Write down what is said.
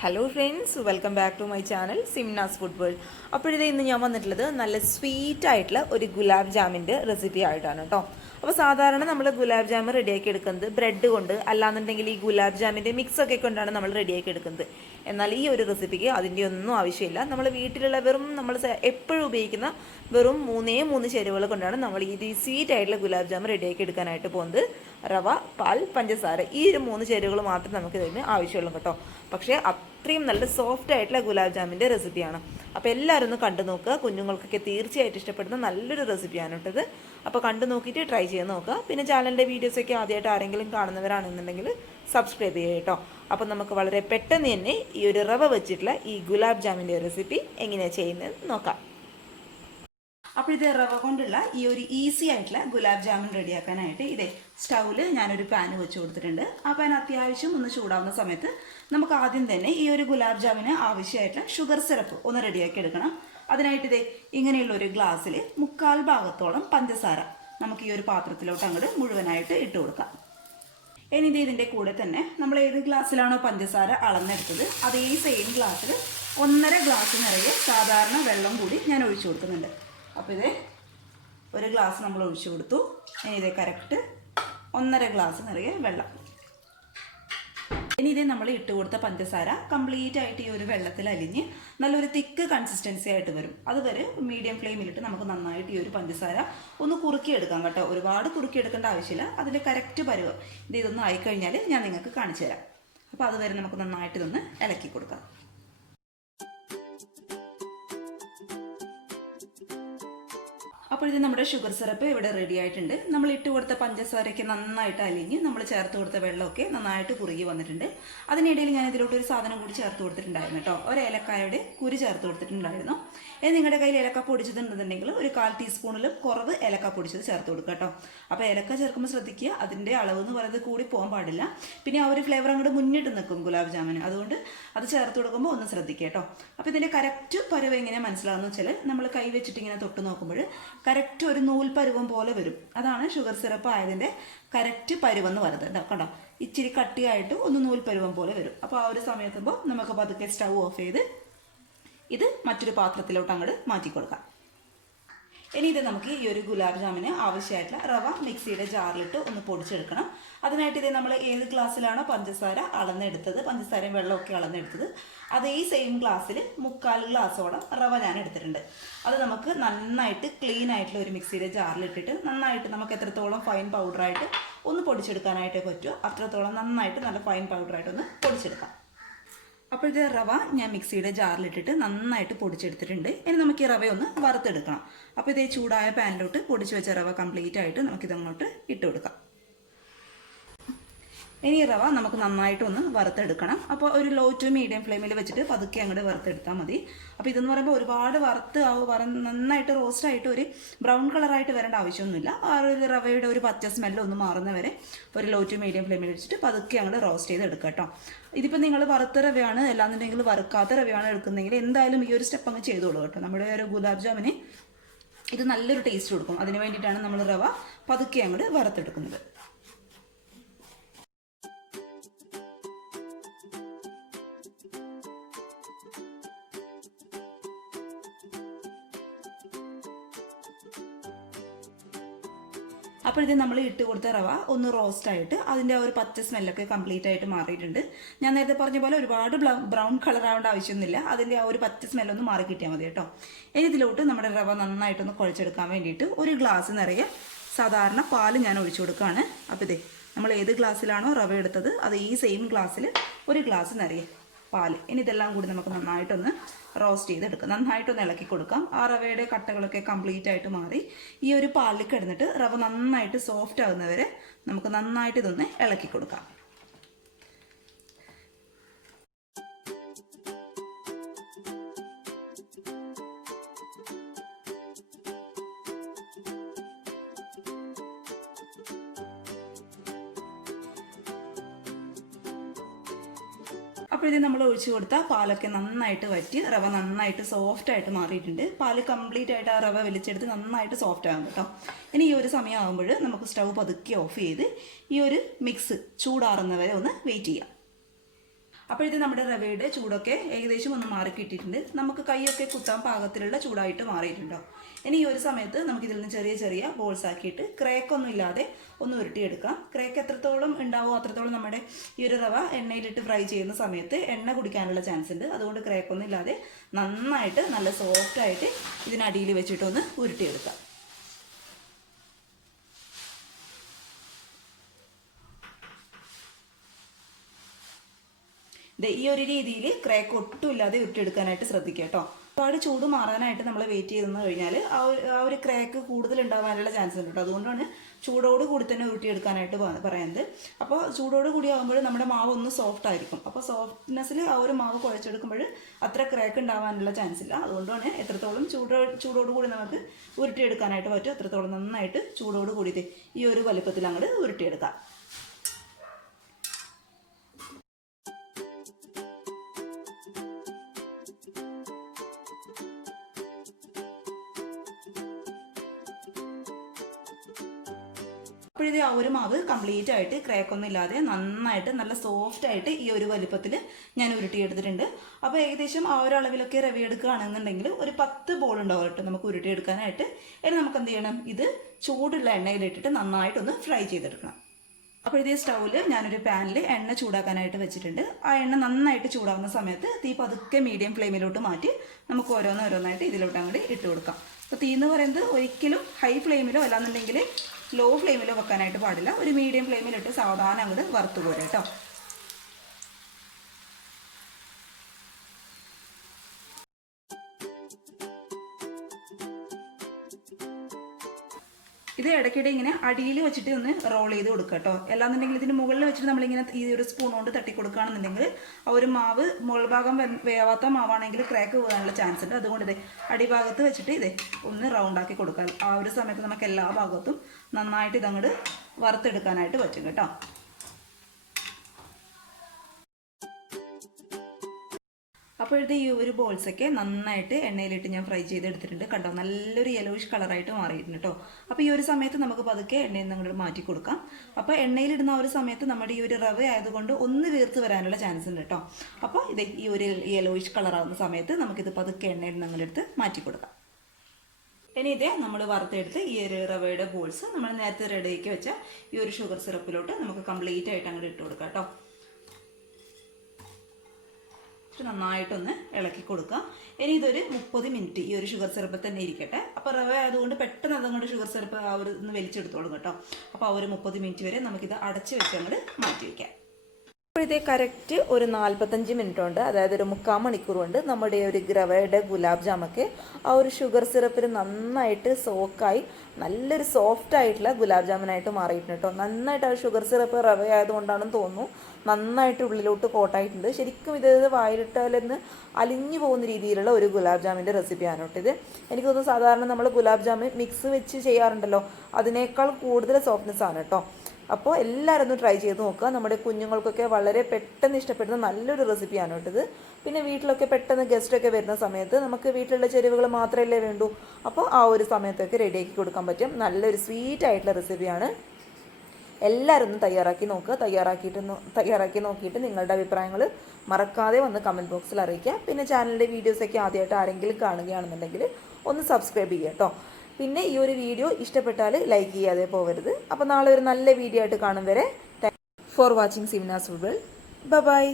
Hello friends, welcome back to my channel Simna's food world. അപ്പോഴിത് ഇന്ന് ഞാൻ വന്നിട്ടുള്ളത് നല്ല സ്വീറ്റ് ആയിട്ടുള്ള ഒരു ഗുലാബ് ജാമിൻ്റെ റെസിപ്പി ആയിട്ടാണ് കേട്ടോ. അപ്പോൾ സാധാരണ നമ്മൾ ഗുലാബ് ജാമുൻ റെഡിയാക്കി എടുക്കുന്നത് ബ്രെഡ് കൊണ്ട്, അല്ലാന്നുണ്ടെങ്കിൽ ഈ ഗുലാബ് ജാമിൻ്റെ മിക്സൊക്കെ കൊണ്ടാണ് നമ്മൾ റെഡിയാക്കി എടുക്കുന്നത്. എന്നാൽ ഈ ഒരു റെസിപ്പിക്ക് അതിൻ്റെ ഒന്നും ആവശ്യമില്ല. നമ്മൾ വീട്ടിലുള്ള നമ്മൾ എപ്പോഴും ഉപയോഗിക്കുന്ന വെറും മൂന്ന് ചേരുവകൾ കൊണ്ടാണ് നമ്മൾ ഈ സ്വീറ്റ് ആയിട്ടുള്ള ഗുലാബ് ജാമുൻ റെഡിയാക്കി എടുക്കാനായിട്ട് പോകുന്നത്. റവ, പാൽ, പഞ്ചസാര, ഈ ഒരു 3 ചേരുവകൾ മാത്രം നമുക്ക് ഇതിന് ആവശ്യമുള്ളൂ കേട്ടോ. പക്ഷേ അത്രയും നല്ല സോഫ്റ്റ് ആയിട്ടുള്ള ഗുലാബ് ജാമിൻ്റെ റെസിപ്പിയാണ്. അപ്പോൾ എല്ലാവരും ഒന്ന് കണ്ടു നോക്കുക. കുഞ്ഞുങ്ങൾക്കൊക്കെ തീർച്ചയായിട്ടും ഇഷ്ടപ്പെടുന്ന നല്ലൊരു റെസിപ്പിയാണ് കേട്ടത്. അപ്പോൾ കണ്ടു നോക്കിയിട്ട് ട്രൈ ചെയ്ത് നോക്കുക. പിന്നെ ചാനലിൻ്റെ വീഡിയോസൊക്കെ ആദ്യമായിട്ട് ആരെങ്കിലും കാണുന്നവരാണെന്നുണ്ടെങ്കിൽ സബ്സ്ക്രൈബ് ചെയ്യുക കേട്ടോ. അപ്പോൾ നമുക്ക് വളരെ പെട്ടെന്ന് തന്നെ ഈ ഒരു റവ വെച്ചിട്ടുള്ള ഈ ഗുലാബ് ജാമിൻ്റെ റെസിപ്പി എങ്ങനെയാണ് ചെയ്യുന്നത് നോക്കാം. അപ്പോൾ ഇത് റവ കൊണ്ടുള്ള ഈ ഒരു ഈസി ആയിട്ടുള്ള ഗുലാബ് ജാമുൻ റെഡിയാക്കാനായിട്ട് ഇതേ സ്റ്റൗവിൽ ഞാനൊരു പാൻ വെച്ച് കൊടുത്തിട്ടുണ്ട്. ആ പാൻ അത്യാവശ്യം ഒന്ന് ചൂടാവുന്ന സമയത്ത് നമുക്ക് ആദ്യം തന്നെ ഈ ഒരു ഗുലാബ് ജാമിന് ആവശ്യമായിട്ടുള്ള ഷുഗർ സിറപ്പ് ഒന്ന് റെഡിയാക്കി എടുക്കണം. അതിനായിട്ട് ഇതേ ഇങ്ങനെയുള്ള ഒരു ഗ്ലാസ്സിൽ 1/4 ഭാഗത്തോളം പഞ്ചസാര നമുക്ക് ഈ ഒരു പാത്രത്തിലോട്ട് അങ്ങോട്ട് മുഴുവനായിട്ട് ഇട്ട് കൊടുക്കാം. ഇനി ഇതിൻ്റെ കൂടെ തന്നെ നമ്മൾ ഏത് ഗ്ലാസ്സിലാണോ പഞ്ചസാര അളന്നെടുത്തത് അതേ സെയിം ഗ്ലാസ്സിൽ 1.5 ഗ്ലാസ് നിറയെ സാധാരണ വെള്ളം കൂടി ഞാൻ ഒഴിച്ചു കൊടുക്കുന്നുണ്ട്. അപ്പോൾ ഇത് ഒരു ഗ്ലാസ് നമ്മൾ ഒഴിച്ചു കൊടുത്തു. ഇനി ഇതേ കറക്റ്റ് 1.5 ഗ്ലാസ് നിറയെ വെള്ളം. ഇനി ഇത് നമ്മൾ ഇട്ട് കൊടുത്ത പഞ്ചസാര കംപ്ലീറ്റ് ആയിട്ട് ഈ ഒരു വെള്ളത്തിൽ അലിഞ്ഞ് നല്ലൊരു തിക്ക് കൺസിസ്റ്റൻസി ആയിട്ട് വരും. അതുവരെ മീഡിയം ഫ്ലെയിമിലിട്ട് നമുക്ക് നന്നായിട്ട് ഈ ഒരു പഞ്ചസാര ഒന്ന് കുറുക്കിയെടുക്കാം കേട്ടോ. ഒരുപാട് കുറുക്കിയെടുക്കേണ്ട ആവശ്യമില്ല. അതിൻ്റെ കറക്റ്റ് പരുവ് ഇതൊന്നും ആയിക്കഴിഞ്ഞാൽ ഞാൻ നിങ്ങൾക്ക് കാണിച്ചു തരാം. അപ്പോൾ അതുവരെ നമുക്ക് നന്നായിട്ട് ഇതൊന്ന് ഇളക്കി കൊടുക്കാം. അപ്പോൾ ഇത് നമ്മുടെ ഷുഗർ സിറപ്പ് ഇവിടെ റെഡി ആയിട്ടുണ്ട്. നമ്മൾ ഇട്ട് കൊടുത്ത പഞ്ചസാരയ്ക്ക് നന്നായിട്ട് അലിഞ്ഞ് നമ്മൾ ചേർത്ത് കൊടുത്ത വെള്ളമൊക്കെ നന്നായിട്ട് കുറുകി വന്നിട്ടുണ്ട്. അതിനിടയിൽ ഞാൻ ഇതിലോട്ട് ഒരു സാധനം കൂടി ചേർത്ത് കൊടുത്തിട്ടുണ്ടായിരുന്നു കേട്ടോ. ഒരു ഏലക്കായയുടെ കുരു ചേർത്ത് കൊടുത്തിട്ടുണ്ടായിരുന്നു. നിങ്ങളുടെ കയ്യിൽ ഏലക്ക പൊടിച്ചതുണ്ടെന്നുണ്ടെങ്കിൽ ഒരു 1/4 ടീസ്പൂണിലും കുറവ് ഏലക്ക പൊടിച്ചത് ചേർത്ത് കൊടുക്കുക കേട്ടോ. അപ്പോൾ ഏലക്ക ചേർക്കുമ്പോൾ ശ്രദ്ധിക്കുക, അതിൻ്റെ അളവ് എന്ന് പറയുന്നത് കൂടി പോകാൻ പാടില്ല. പിന്നെ ആ ഒരു ഫ്ലേവർ അങ്ങോട്ട് മുന്നിട്ട് നിൽക്കും ഗുലാബ് ജാമിന്. അതുകൊണ്ട് അത് ചേർത്ത് കൊടുക്കുമ്പോൾ ഒന്ന് ശ്രദ്ധിക്കുക കേട്ടോ. അപ്പോൾ ഇതിൻ്റെ കറക്റ്റ് പരുവ് എങ്ങനെ മനസ്സിലാകുന്ന വെച്ചാൽ നമ്മൾ കൈ വെച്ചിട്ട് ഇങ്ങനെ തൊട്ട് നോക്കുമ്പോൾ കറക്റ്റ് ഒരു നൂൽ പരുവം പോലെ വരും. അതാണ് ഷുഗർ സിറപ്പ് ആയതിൻ്റെ കറക്റ്റ് പരുവെന്ന് പറയുന്നത് കണ്ടോ. ഇച്ചിരി കട്ടിയായിട്ട് ഒന്ന് നൂൽ പരുവം പോലെ വരും. അപ്പോൾ ആ ഒരു സമയത്തുമ്പോൾ നമുക്ക് പതുക്കെ സ്റ്റൗ ഓഫ് ചെയ്ത് ഇത് മറ്റൊരു പാത്രത്തിലോട്ട് അങ്ങോട്ട് മാറ്റി കൊടുക്കാം. ഇനി ഇത് നമുക്ക് ഈ ഒരു ഗുലാബ് ജാമിന് ആവശ്യമായിട്ടുള്ള റവ മിക്സിയുടെ ജാറിലിട്ട് ഒന്ന് പൊടിച്ചെടുക്കണം. അതിനായിട്ട് ഇത് നമ്മൾ ഏത് ഗ്ലാസ്സിലാണോ പഞ്ചസാര അളന്നെടുത്തത്, പഞ്ചസാരയും വെള്ളമൊക്കെ അളന്നെടുത്തത്, അതേ സെയിം ഗ്ലാസ്സിൽ 1/4 ഗ്ലാസോളം റവ ഞാൻ എടുത്തിട്ടുണ്ട്. അത് നമുക്ക് നന്നായിട്ട് ക്ലീൻ ആയിട്ടുള്ള ഒരു മിക്സിയുടെ ജാറിലിട്ടിട്ട് നന്നായിട്ട് നമുക്ക് എത്രത്തോളം ഫൈൻ പൗഡറായിട്ട് ഒന്ന് പൊടിച്ചെടുക്കാനായിട്ട് പറ്റുമോ അത്രത്തോളം നന്നായിട്ട് നല്ല ഫൈൻ പൗഡറായിട്ടൊന്ന് പൊടിച്ചെടുക്കാം. അപ്പോൾ ഇത് റവ ഞാൻ മിക്സിയുടെ ജാറിലിട്ടിട്ട് നന്നായിട്ട് പൊടിച്ചെടുത്തിട്ടുണ്ട്. ഇനി നമുക്ക് ഈ റവ ഒന്ന് വറുത്തെടുക്കണം. അപ്പോൾ ഇതേ ചൂടായ പാനിലോട്ട് പൊടിച്ച് വെച്ച റവ കംപ്ലീറ്റ് ആയിട്ട് നമുക്കിതങ്ങോട്ട് ഇട്ട് കൊടുക്കാം. ഇനി റവ നമുക്ക് നന്നായിട്ടൊന്ന് വറുത്തെടുക്കണം. അപ്പോൾ ഒരു ലോ ടു മീഡിയം ഫ്ലെയിമിൽ വെച്ചിട്ട് പതുക്കെ അങ്ങോട്ട് വറുത്തെടുത്താൽ മതി. അപ്പോൾ ഇതെന്ന് പറയുമ്പോൾ ഒരുപാട് നന്നായിട്ട് റോസ്റ്റായിട്ട് ഒരു ബ്രൗൺ കളറായിട്ട് വരേണ്ട ആവശ്യമൊന്നുമില്ല. ആ ഒരു റവയുടെ ഒരു പച്ച സ്മെല്ല് ഒന്ന് മാറുന്നവരെ ഒരു ലോ ടു മീഡിയം ഫ്ലെയിമിൽ വെച്ചിട്ട് പതുക്കെ അങ്ങോട്ട് റോസ്റ്റ് ചെയ്ത് എടുക്കുക കേട്ടോ. ഇതിപ്പോൾ നിങ്ങൾ വറുത്ത റവയാണ് അല്ലാന്നുണ്ടെങ്കിൽ വറുക്കാത്ത റവയാണ് എടുക്കുന്നതെങ്കിൽ എന്തായാലും ഈ ഒരു സ്റ്റെപ്പ് അങ്ങ് ചെയ്തോളൂ കേട്ടോ. നമ്മുടെ ഒരു ഗുലാബ് ജാമിന് ഇത് നല്ലൊരു ടേസ്റ്റ് കൊടുക്കും. അതിന് വേണ്ടിയിട്ടാണ് നമ്മൾ റവ പതുക്കെ അങ്ങോട്ട് വറുത്തെടുക്കുന്നത്. അപ്പോൾ ഇത് നമ്മൾ ഇട്ട് കൊടുത്ത റവ ഒന്ന് റോസ്റ്റായിട്ട് അതിൻ്റെ ആ ഒരു പച്ച സ്മെല്ലൊക്കെ കംപ്ലീറ്റ് ആയിട്ട് മാറിയിട്ടുണ്ട്. ഞാൻ നേരത്തെ പറഞ്ഞ പോലെ ഒരുപാട് ബ്രൗൺ കളർ ആവേണ്ട ആവശ്യമൊന്നുമില്ല. അതിൻ്റെ ആ ഒരു പച്ച സ്മെല്ലൊന്ന് മാറി കിട്ടിയാൽ മതി കേട്ടോ. ഇനി ഇതിലോട്ട് നമ്മുടെ റവ നന്നായിട്ടൊന്ന് കുഴച്ചെടുക്കാൻ വേണ്ടിയിട്ട് ഒരു ഗ്ലാസ് നിറയെ സാധാരണ പാല് ഞാൻ ഒഴിച്ചു കൊടുക്കുകയാണ്. അപ്പോൾ ഇതേ നമ്മൾ ഏത് ഗ്ലാസ്സിലാണോ റവ എടുത്തത് അത് ഈ സെയിം ഗ്ലാസ്സിൽ ഒരു ഗ്ലാസ് നിറയെ പാല്. ഇനി ഇതെല്ലാം കൂടി നമുക്ക് നന്നായിട്ടൊന്ന് റോസ്റ്റ് ചെയ്തെടുക്കാം. നന്നായിട്ടൊന്ന് ഇളക്കി കൊടുക്കാം. ആ റവയുടെ കട്ടകളൊക്കെ കംപ്ലീറ്റ് ആയിട്ട് മാറി ഈ ഒരു പാലിൽ കിടന്നിട്ട് റവ നന്നായിട്ട് സോഫ്റ്റ് ആകുന്നവരെ നമുക്ക് നന്നായിട്ട് ഇതൊന്ന് ഇളക്കി കൊടുക്കാം. അപ്പോൾ ഇത് നമ്മൾ ഒഴിച്ചു കൊടുത്താൽ പാലൊക്കെ നന്നായിട്ട് വറ്റി റവ നന്നായിട്ട് സോഫ്റ്റ് ആയിട്ട് മാറിയിട്ടുണ്ട്. പാല് കംപ്ലീറ്റ് ആയിട്ട് ആ റവ വലിച്ചെടുത്ത് നന്നായിട്ട് സോഫ്റ്റ് ആകും കേട്ടോ. ഇനി ഈ ഒരു സമയം ആകുമ്പോൾ നമുക്ക് സ്റ്റൗ പതുക്കെ ഓഫ് ചെയ്ത് ഈ ഒരു മിക്സ് ചൂടാറുന്നവരെ ഒന്ന് വെയിറ്റ് ചെയ്യാം. അപ്പോൾ ഇത് നമ്മുടെ റവയുടെ ചൂടൊക്കെ ഏകദേശം ഒന്ന് മാറി കിട്ടിയിട്ടുണ്ട്. നമുക്ക് കൈയൊക്കെ കുത്താൻ പാകത്തിലുള്ള ചൂടായിട്ട് മാറിയിട്ടുണ്ടോ. ഇനി ഈ ഒരു സമയത്ത് നമുക്ക് ഇതിൽ നിന്ന് ചെറിയ ചെറിയ ബോൾസ് ആക്കിയിട്ട് ക്രേക്കൊന്നും ഇല്ലാതെ ഒന്ന് ഉരുട്ടിയെടുക്കാം. ക്രേക്ക് എത്രത്തോളം ഉണ്ടാവോ അത്രത്തോളം നമ്മുടെ ഈ ഒരു റവ എണ്ണയിലിട്ട് ഫ്രൈ ചെയ്യുന്ന സമയത്ത് എണ്ണ കുടിക്കാനുള്ള ചാൻസ് ഉണ്ട്. അതുകൊണ്ട് ക്രേക്കൊന്നും ഇല്ലാതെ നന്നായിട്ട് നല്ല സോഫ്റ്റായിട്ട് ഇതിനടിയിൽ വെച്ചിട്ടൊന്ന് ഉരുട്ടിയെടുക്കാം. ഈ ഒരു രീതിയിൽ ക്രാക്ക് ഒട്ടും ഇല്ലാതെ ഉരുട്ടിയെടുക്കാനായിട്ട് ശ്രദ്ധിക്കുക കേട്ടോ. ഒരുപാട് ചൂട് മാറാനായിട്ട് നമ്മൾ വെയിറ്റ് ചെയ്തെന്ന് കഴിഞ്ഞാൽ ആ ഒരു ക്രാക്ക് കൂടുതൽ ഉണ്ടാവാനുള്ള ചാൻസ് ഉണ്ട് കേട്ടോ. അതുകൊണ്ടാണ് ചൂടോട് കൂടി തന്നെ ഉരുട്ടിയെടുക്കാനായിട്ട് പറയുന്നത്. അപ്പോൾ ചൂടോട് കൂടി ആകുമ്പോൾ നമ്മുടെ മാവ് ഒന്ന് സോഫ്റ്റ് ആയിരിക്കും. അപ്പോൾ സോഫ്റ്റ്നെസ്സിൽ ആ ഒരു മാവ് കുഴച്ചെടുക്കുമ്പോൾ അത്ര ക്രാക്ക് ഉണ്ടാവാനുള്ള ചാൻസ് ഇല്ല. അതുകൊണ്ടാണ് എത്രത്തോളം ചൂടോട് കൂടി നമുക്ക് ഉരുട്ടിയെടുക്കാനായിട്ട് പറ്റും അത്രത്തോളം നന്നായിട്ട് ചൂടോട് കൂടി ഈ ഒരു വലുപ്പത്തിൽ അങ്ങോട്ട് ഉരുട്ടിയെടുക്കാം. അപ്പോഴിത് ആ ഒരു മാവ് കംപ്ലീറ്റ് ആയിട്ട് ക്രാക്കൊന്നും ഇല്ലാതെ നന്നായിട്ട് നല്ല സോഫ്റ്റ് ആയിട്ട് ഈ ഒരു വലുപ്പത്തിൽ ഞാൻ ഉരുട്ടിയെടുത്തിട്ടുണ്ട്. അപ്പോൾ ഏകദേശം ആ ഒരു അളവിലൊക്കെ റവ എടുക്കുകയാണെന്നുണ്ടെങ്കിൽ ഒരു 10 ബോൾ ഉണ്ടാവും കേട്ടോ നമുക്ക് ഉരുട്ടിയെടുക്കാനായിട്ട്. ഇനി നമുക്ക് എന്ത് ചെയ്യണം, ഇത് ചൂടുള്ള എണ്ണയിലിട്ടിട്ട് നന്നായിട്ടൊന്ന് ഫ്രൈ ചെയ്തെടുക്കണം. അപ്പോൾ ഇതേ സ്റ്റൗവിൽ ഞാനൊരു പാനിൽ എണ്ണ ചൂടാക്കാനായിട്ട് വെച്ചിട്ടുണ്ട്. ആ എണ്ണ നന്നായിട്ട് ചൂടാകുന്ന സമയത്ത് തീ പതുക്കെ മീഡിയം ഫ്ലെയിമിലോട്ട് മാറ്റി നമുക്ക് ഓരോന്നോരോന്നായിട്ട് ഇതിലോട്ട് അങ്ങോട്ട് ഇട്ട് കൊടുക്കാം. അപ്പോൾ തീ എന്ന് പറയുന്നത് ഒരിക്കലും ഹൈ ഫ്ലെയിമിലോ അല്ലാന്നുണ്ടെങ്കിൽ ലോ ഫ്ലെയിമിലോ വെക്കാനായിട്ട് പാടില്ല. ഒരു മീഡിയം ഫ്ലെയിമിലിട്ട് സാവധാനം അങ്ങോട്ട് വറുത്ത് പോരാ കേട്ടോ. ഇത് ഇടയ്ക്കിടെ ഇങ്ങനെ അടിയിൽ വെച്ചിട്ട് ഒന്ന് റോൾ ചെയ്ത് കൊടുക്കുക കേട്ടോ. അല്ലാന്നുണ്ടെങ്കിൽ ഇതിന് മുകളിൽ വെച്ചിട്ട് നമ്മളിങ്ങനെ ഈ ഒരു സ്പൂൺ കൊണ്ട് തട്ടി കൊടുക്കുകയാണെന്നുണ്ടെങ്കിൽ ആ ഒരു മാവ് മുകൾ ഭാഗം വേവാത്ത മാവാണെങ്കിൽ ക്രാക്ക് പോകാനുള്ള ചാൻസ് ഉണ്ട്. അതുകൊണ്ട് ഇതേ അടിഭാഗത്ത് വെച്ചിട്ട് ഇതേ ഒന്ന് റൗണ്ടാക്കി കൊടുക്കുക. ആ ഒരു സമയത്ത് നമുക്ക് എല്ലാ ഭാഗത്തും നന്നായിട്ട് ഇതങ്ങോട്ട് വറുത്തെടുക്കാനായിട്ട് പറ്റും കേട്ടോ. അപ്പോഴത്തെ ഈ ഒരു ബോൾസൊക്കെ നന്നായിട്ട് എണ്ണയിലിട്ട് ഞാൻ ഫ്രൈ ചെയ്തെടുത്തിട്ടുണ്ട്. കണ്ടോ, നല്ലൊരു യെലോയിഷ് കളറായിട്ട് മാറിയിട്ടുണ്ട് കേട്ടോ. അപ്പോൾ ഈ ഒരു സമയത്ത് നമുക്ക് പതുക്കെ എണ്ണയിൽ നിന്ന് അങ്ങോട്ട് മാറ്റി കൊടുക്കാം. അപ്പോൾ എണ്ണയിലിടുന്ന ആ ഒരു സമയത്ത് നമ്മുടെ ഈ ഒരു റവ ആയതുകൊണ്ട് ഒന്ന് വീർത്ത് വരാനുള്ള ചാൻസ് ഉണ്ട് കേട്ടോ. അപ്പോൾ ഇത് ഈ ഒരു യെലോയിഷ് കളറാവുന്ന സമയത്ത് നമുക്കിത് പതുക്കെ എണ്ണയിൽ നിന്ന് അങ്ങോട്ട് എടുത്ത് മാറ്റി കൊടുക്കാം. ഇനി ഇതേ നമ്മൾ വറുത്തെടുത്ത് ഈ ഒരു റവയുടെ ബോൾസ് നമ്മൾ നേരത്തെ റെഡിയാക്കി വെച്ച ഈ ഒരു ഷുഗർ സിറപ്പിലോട്ട് നമുക്ക് കംപ്ലീറ്റ് ആയിട്ട് അങ്ങോട്ട് ഇട്ട് കൊടുക്കാം കേട്ടോ. നന്നായിട്ടൊന്ന് ഇളക്കി കൊടുക്കുക. ഇനി ഇതൊരു 30 മിനിറ്റ് ഈ ഒരു ഷുഗർ സിറപ്പിൽ തന്നെ ഇരിക്കട്ടെ. അപ്പോൾ റവ ആയതുകൊണ്ട് പെട്ടെന്ന് അതുകൊണ്ട് ഷുഗർ സിറപ്പ് ആ ഒരു ഒന്ന് വലിച്ചെടുത്തോളും കേട്ടോ. അപ്പോൾ ആ ഒരു 30 മിനിറ്റ് വരെ നമുക്കിത് അടച്ച് വെച്ച് അങ്ങോട്ട് മാറ്റി വയ്ക്കാം. ഇപ്പോഴത്തെ കറക്റ്റ് ഒരു 45 മിനിറ്റ് ഉണ്ട്, അതായത് ഒരു 3/4 മണിക്കൂർ കൊണ്ട് നമ്മുടെ ഒരു റവയുടെ ഗുലാബ് ജാമൊക്കെ ആ ഒരു ഷുഗർ സിറപ്പിൽ നന്നായിട്ട് സോക്കായി നല്ലൊരു സോഫ്റ്റ് ആയിട്ടുള്ള ഗുലാബ് ജാമുനായിട്ട് മാറിയിട്ടുണ്ട് കേട്ടോ. നന്നായിട്ട് ആ ഷുഗർ സിറപ്പ് റവ ആയതുകൊണ്ടാണെന്ന് തോന്നുന്നു നന്നായിട്ട് ഉള്ളിലോട്ട് കോട്ടായിട്ടുണ്ട്. ശരിക്കും ഇത് വായിലിട്ടാലെന്ന് അലിഞ്ഞു പോകുന്ന രീതിയിലുള്ള ഒരു ഗുലാബ് ജാമിൻ്റെ റെസിപ്പിയാണ് കേട്ടോ ഇത്. എനിക്ക് തോന്നുന്നു സാധാരണ നമ്മൾ ഗുലാബ് ജാമുൻ മിക്സ് വെച്ച് ചെയ്യാറുണ്ടല്ലോ, അതിനേക്കാൾ കൂടുതൽ സോഫ്റ്റ്നെസ് ആണ് കേട്ടോ. അപ്പോൾ എല്ലാവരും ഒന്ന് ട്രൈ ചെയ്ത് നോക്കുക. നമ്മുടെ കുഞ്ഞുങ്ങൾക്കൊക്കെ വളരെ പെട്ടെന്ന് ഇഷ്ടപ്പെടുന്ന നല്ലൊരു റെസിപ്പിയാണ് കേട്ടത്. പിന്നെ വീട്ടിലൊക്കെ പെട്ടെന്ന് ഗസ്റ്റൊക്കെ വരുന്ന സമയത്ത് നമുക്ക് വീട്ടിലുള്ള ചേരുവകൾ മാത്രമല്ലേ വേണ്ടൂ, അപ്പോൾ ആ ഒരു സമയത്തൊക്കെ റെഡിയാക്കി കൊടുക്കാൻ പറ്റും. നല്ലൊരു സ്വീറ്റ് ആയിട്ടുള്ള റെസിപ്പിയാണ്. എല്ലാവരും ഒന്ന് തയ്യാറാക്കി നോക്കുക. തയ്യാറാക്കി നോക്കിയിട്ട് നിങ്ങളുടെ അഭിപ്രായങ്ങൾ മറക്കാതെ വന്ന് കമൻറ്റ് ബോക്സിൽ അറിയിക്കുക. പിന്നെ ചാനലിൻ്റെ വീഡിയോസൊക്കെ ആദ്യമായിട്ട് ആരെങ്കിലും കാണുകയാണെന്നുണ്ടെങ്കിൽ ഒന്ന് സബ്സ്ക്രൈബ് ചെയ്യുക കേട്ടോ. പിന്നെ ഈ ഒരു വീഡിയോ ഇഷ്ടപ്പെട്ടാൽ ലൈക്ക് ചെയ്യാതെ പോകരുത്. അപ്പോൾ നാളെ ഒരു നല്ല വീഡിയോ ആയിട്ട് കാണും വരെ. For watching Simnas food world. By.